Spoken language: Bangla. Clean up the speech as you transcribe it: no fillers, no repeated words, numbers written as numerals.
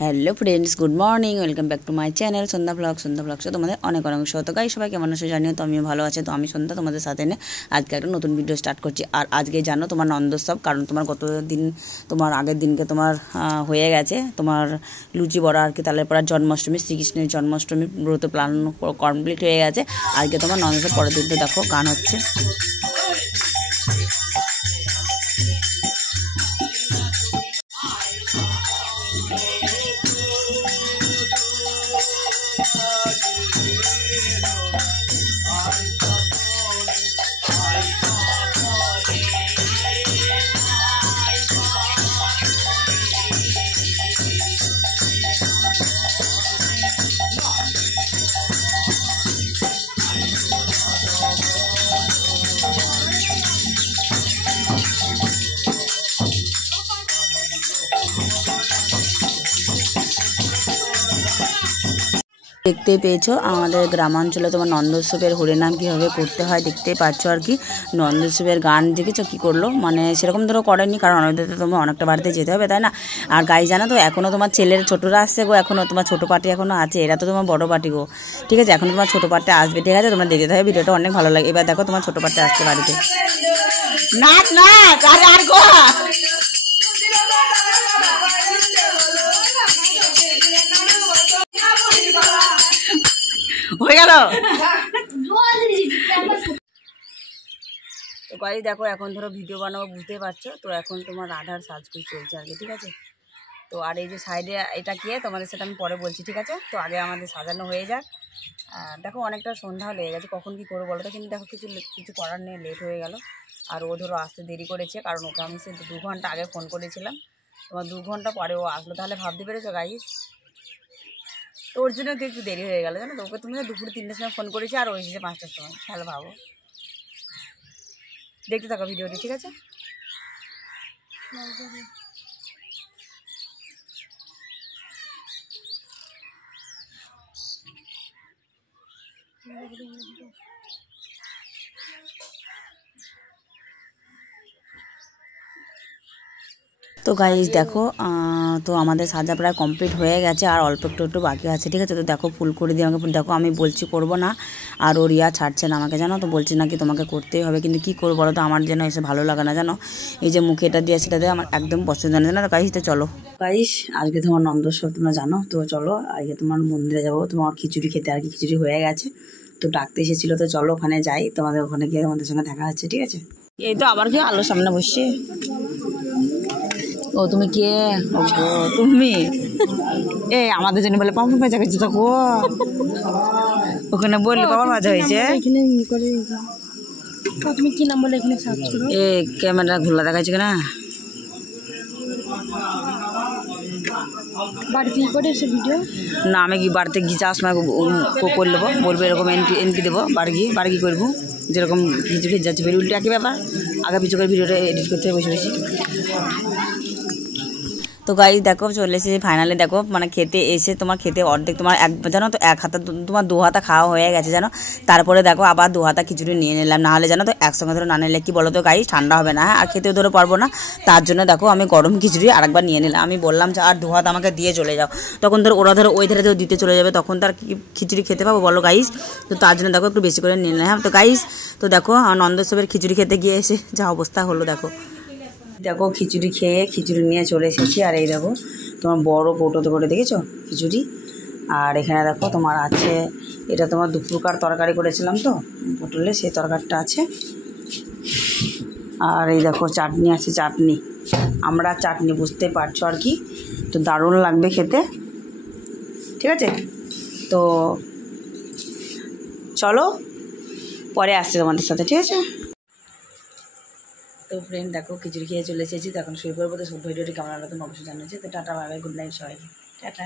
Hello friends, good morning, welcome back to my channel Sandhya ব্লগসে তোমাদের অনেক অনেক স্বাগত। গাইস সবাই কেমন আছো জানিও, তো আমিও ভালো আছি। তো আমি সন্ধ্যা তোমাদের সাথে নিয়ে আজকে একটা নতুন ভিডিও স্টার্ট করছি। আর আজকে জানো তোমার নন্দোৎসব, কারণ তোমার গত দিন তোমার আগের দিনকে তোমার হয়ে গেছে তোমার লুচি বড়া আর কি, তালের পড়ার জন্মাষ্টমী, শ্রীকৃষ্ণের জন্মাষ্টমী ব্রত প্ল্যান কমপ্লিট হয়ে গেছে। আজকে তোমার নন্দোৎসব, পরের দিন তো দেখো গান হচ্ছে। দেখতেই পেয়েছো আমাদের গ্রামাঞ্চলে তোমার নন্দোৎসবের হরিনাম কীভাবে করতে হয় দেখতেই পাচ্ছ আর কি। নন্দোৎসবের গান দেখেছো কী করলো, মানে সেরকম ধরো করেনি, কারণ আমাদের তো তোমার অনেকটা বাড়িতে যেতে হবে তাই না। আর গাই জানো তো এখনও তোমার ছেলের ছোটোরা আসছে গো, এখনও তোমার ছোটো পার্টি এখনও আছে, এরা তো তোমার বড়ো পার্টি গো, ঠিক আছে। এখন তোমার ছোটো পার্টি আসবে, ঠিক আছে, তোমরা দেখতে হবে, ভিডিওটা অনেক ভালো লাগে। এবার দেখো তোমার ছোটো পার্টি আসছে বাড়িতে, নাচ নাচ আর গো হয়ে গেল। তো গাইস দেখো এখন ধরো ভিডিও বানাবো, বুঝতেই পারছো। তো এখন তোমার রাধার সাজগুজ চলছে আর কি, ঠিক আছে। তো আর এই যে সাইডে এটা কি তোমাদের সেটা আমি পরে বলছি, ঠিক আছে। তো আগে আমাদের সাজানো হয়ে যাক। দেখো অনেকটা সন্ধ্যাও লেগে গেছে, কখন কি করবো বলো তো, কিন্তু দেখো কিছু করার নেই, লেট হয়ে গেল। আর ও ধরো আসতে দেরি করেছে, কারণ ওকে আমি সে 2 ঘন্টা আগে ফোন করেছিলাম, তোমার 2 ঘন্টা পরে ও আসলো, তাহলে ভাবতে পেরেছো গাইস। তো ওর জন্য একটু দেরি হয়ে গেল জানো তো। ওকে তুমি দুপুরে 3টের সময় ফোন করেছি আর ও এসেছে 5টার সময়, তাহলে ভাবো। দেখতে থাকো ভিডিওটি, ঠিক আছে। তো গাইস দেখো তো আমাদের সাজা প্রায় কমপ্লিট হয়ে গেছে, আর অল্প একটু বাকি আছে, ঠিক আছে। তো দেখো ফুল করে দিয়ে আমাকে, দেখো আমি বলছি করব না, আর ও রিয়া ছাড়ছে না আমাকে জানো তো, বলছি নাকি তোমাকে করতেই হবে, কিন্তু কী করবো বলো তো, আমার যেন এসে ভালো লাগে না জানো। এই যে মুখে এটা দিয়ে সেটা দিয়ে আমার একদম পছন্দ না জানো। তো গাইস তো চলো গাইস, আজকে তোমার নন্দোৎসব তোমরা জানো, তো চলো আজকে তোমার মন্দিরে যাবো, তোমার খিচুড়ি খেতে আর কি, খিচুড়ি হয়ে গেছে তো ডাকতে এসেছিলো, তো চলো ওখানে যাই, তোমাদের ওখানে গিয়ে তোমাদের সঙ্গে দেখা হচ্ছে, ঠিক আছে। এই তো আবার কি আলোর সামনে বসছে। ও তুমি কে? ও তুমি আমাদের জন্য বলে পাপড় ভাজা খেয়েছো তো গো, ওখানে বললে পাপড় ভাজা হয়েছে। তুমি কি নাম বলে এখানে সার্চ করো। ক্যামেরা খোলা দেখাচ্ছে না, বাড়িতে করে এসে ভিডিও না আমি কি বাড়িতে গিয়ে যাওয়ার সময় করে নেবো, বলবো এরকম এন্ট্রি দেবো, বাড়ি গিয়ে করবো, যেরকম কিছু খেয়ে যাচ্ছে বের উল্টে একই ব্যাপার, আগে পিছু করে ভিডিওটা এডিট করতে বসে বসে। তো গাইস দেখো চলে এসেছে ফাইনালি, দেখো মানে খেতে এসে তোমার খেতে অর্ধেক তোমার জানো তো 1 হাতা তোমার 2 হাতা খাওয়া হয়ে গেছে জানো। তারপরে দেখো আবার 2 হাতা খিচুড়ি নিয়ে নিলাম, না হলে জানো তো একসঙ্গে ধরো না নিলে কি বলো তো গাইস ঠান্ডা হবে না, আর খেতেও ধরো পারবো না। তার জন্য দেখো আমি গরম খিচুড়ি আরেকবার নিয়ে নিলাম। আমি বললাম যে আর 2 হাত আমাকে দিয়ে চলে যাও, তখন ধরো ওরা ধরো ওই ধারে ধরো দিতে চলে যাবে, তখন তার খিচুড়ি খেতে পাবো বলো গাইস। তো তার জন্য দেখো একটু বেশি করে নিয়ে নিলাম। তো গাইস তো দেখো নন্দোৎসবের খিচুড়ি খেতে গিয়ে এসে যা অবস্থা হলো দেখো। দেখো খিচুড়ি খেয়ে খিচুড়ি নিয়ে চলে এসেছি, আর এই দেখো তোমার বড় কৌটোতে করে দেখেছো খিচুড়ি। আর এখানে দেখো তোমার আছে, এটা তোমার দুপুরকার তরকারি করেছিলাম তো পটলে, সেই তরকারিটা আছে। আর এই দেখো চাটনি আছে, চাটনি আমরা চাটনি বুঝতে পারছো আর কি, তো দারুণ লাগবে খেতে, ঠিক আছে। তো চলো পরে আসছি তোমাদের সাথে, ঠিক আছে। তো ফ্রেন্ড দেখো খিচুড়ি খেয়ে চলে এসেছি, তো এখন শুয়ে পড়বো। তো সব ভিডিওটি কেমন লাগলো তুমি অবশ্যই জানিয়েছি। তো tata bye bye, good night সবাইকে, টাটা।